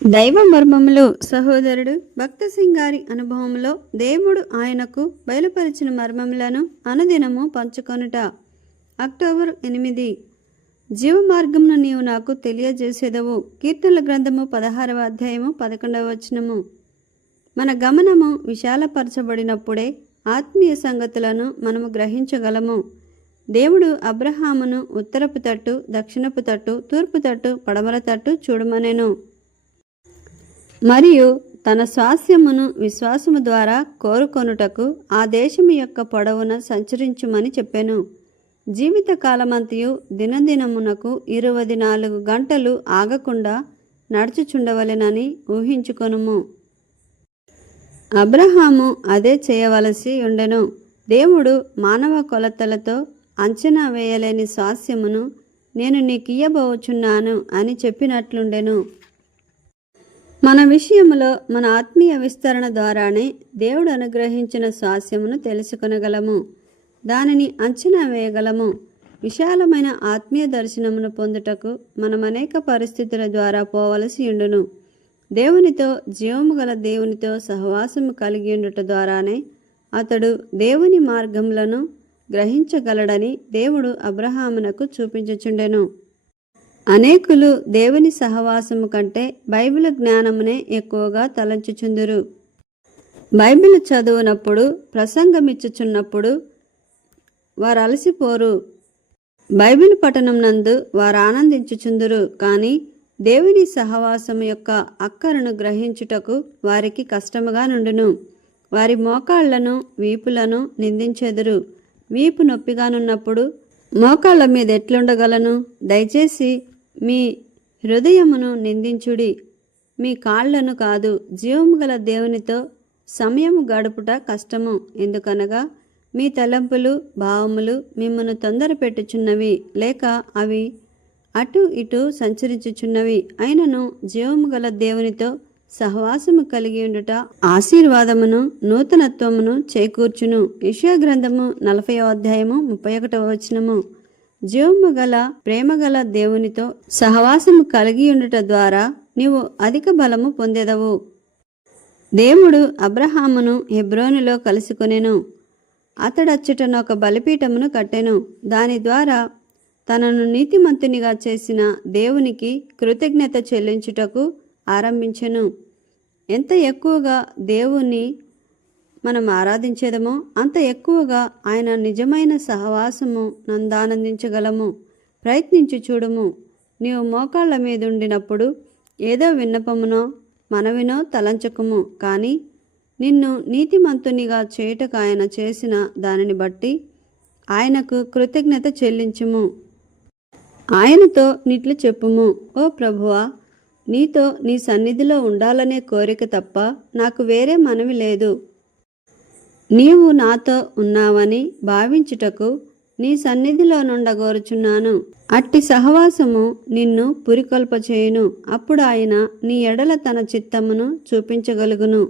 దైవ మర్మములు సహోదరుడు భక్త సింగారి అనుభవంలో దేవుడు ఆయనకు బయలుపరిచిన మర్మములను అనుదినము పంచుకొనుట. అక్టోబర్ 8. జీవ మార్గమును నీవు నాకు తెలియజేసేదవు. కీర్తనల గ్రంథము 16వ అధ్యాయము 11వ వచనము. మన గమనము విశాలపరచబడినప్పుడే ఆత్మీయ సంగతులను మనము గ్రహించగలము. దేవుడు అబ్రహామును ఉత్తరపు తట్టు, దక్షిణపు తట్టు, తూర్పు తట్టు, పడమర తట్టు చూడమనెను. మరియు తన స్వాస్యమును విశ్వాసము ద్వారా కోరుకొనుటకు ఆ దేశము యొక్క పొడవున సంచరించుమని చెప్పెను. జీవిత కాలమంతయు దినదినమునకు 24 గంటలు ఆగకుండా నడుచుచుండవలెనని ఊహించుకొనుము. అబ్రహాము అదే చేయవలసి ఉండెను. దేవుడు మానవ కొలతలతో అంచనా వేయలేని స్వాస్యమును నేను నీకియ్యబోచున్నాను అని చెప్పినట్లుండెను. మన విషయములో మన ఆత్మీయ విస్తరణ ద్వారానే దేవుడు అనుగ్రహించిన స్వాస్యమును తెలుసుకొనగలము, దానిని అంచనా వేయగలము. విశాలమైన ఆత్మీయ దర్శనమును పొందుటకు మనం అనేక పరిస్థితుల ద్వారా పోవలసి ఉండును. దేవునితో, జీవము గల దేవునితో సహవాసము కలిగి ఉండుట ద్వారానే అతడు దేవుని మార్గములను గ్రహించగలడని దేవుడు అబ్రహామునకు చూపించుచుండెను. అనేకులు దేవుని సహవాసము కంటే బైబిల్ జ్ఞానమునే ఎక్కువగా తలంచుచుందురు. బైబిల్ చదువునప్పుడు, ప్రసంగమిచ్చుచున్నప్పుడు వారు అలసిపోరు. బైబిల్ పఠనం నందు వారు ఆనందించుచుందురు. కానీ దేవుని సహవాసము యొక్క అక్కరను గ్రహించుటకు వారికి కష్టముగా నుండును. వారి మోకాళ్లను, వీపులను నిందించెదరు. వీపు నొప్పిగానున్నప్పుడు మోకాళ్ళ మీద ఎట్లుండగలను? దయచేసి మీ హృదయమును నిందించుడి, మీ కాళ్లను కాదు. జీవము గల దేవునితో సమయము గడుపుట కష్టము. ఎందుకనగా మీ తలంపులు, భావములు మిమ్మను తొందర పెట్టుచున్నవి, లేక అవి అటు ఇటు సంచరించుచున్నవి. అయినను జీవము గల దేవునితో సహవాసము కలిగి ఉండుట ఆశీర్వాదమును, నూతనత్వమును చేకూర్చును. యెషయా గ్రంథము 40వ అధ్యాయము 31వ వచనము. జీవము గల ప్రేమగల దేవునితో సహవాసము కలిగి ఉండుట ద్వారా నీవు అధిక బలము పొందెదవు. దేవుడు అబ్రహామును హెబ్రోనులో కలుసుకొనెను. అతడచ్చటను ఒక బలిపీఠమును కట్టెను. దాని ద్వారా తనను నీతిమంతునిగా చేసిన దేవునికి కృతజ్ఞత చెల్లించుటకు ఆరంభించెను. ఎంత ఎక్కువగా దేవుణ్ణి మనం ఆరాధించేదమో అంత ఎక్కువగా ఆయన నిజమైన సహవాసము నందానందించగలము. ప్రయత్నించి చూడుము. నీవు మోకాళ్ళ మీదుండినప్పుడు ఏదో విన్నపమునో మనవినో తలంచకుము, కానీ నిన్ను నీతిమంతునిగా చేయుటకు ఆయన చేసిన దానిని బట్టి ఆయనకు కృతజ్ఞత చెల్లించుము. ఆయనతో నిట్లు చెప్పుము, ఓ ప్రభువా, నీతో నీ సన్నిధిలో ఉండాలనే కోరిక తప్ప నాకు వేరే మనవి లేదు. నీవు నాతో ఉన్నావని భావించుటకు నీ సన్నిధిలో నుండగోరుచున్నాను. అట్టి సహవాసము నిన్ను పురికొల్ప చేయును. అప్పుడు ఆయన నీ ఎడల తన చిత్తమును చూపించగలుగును.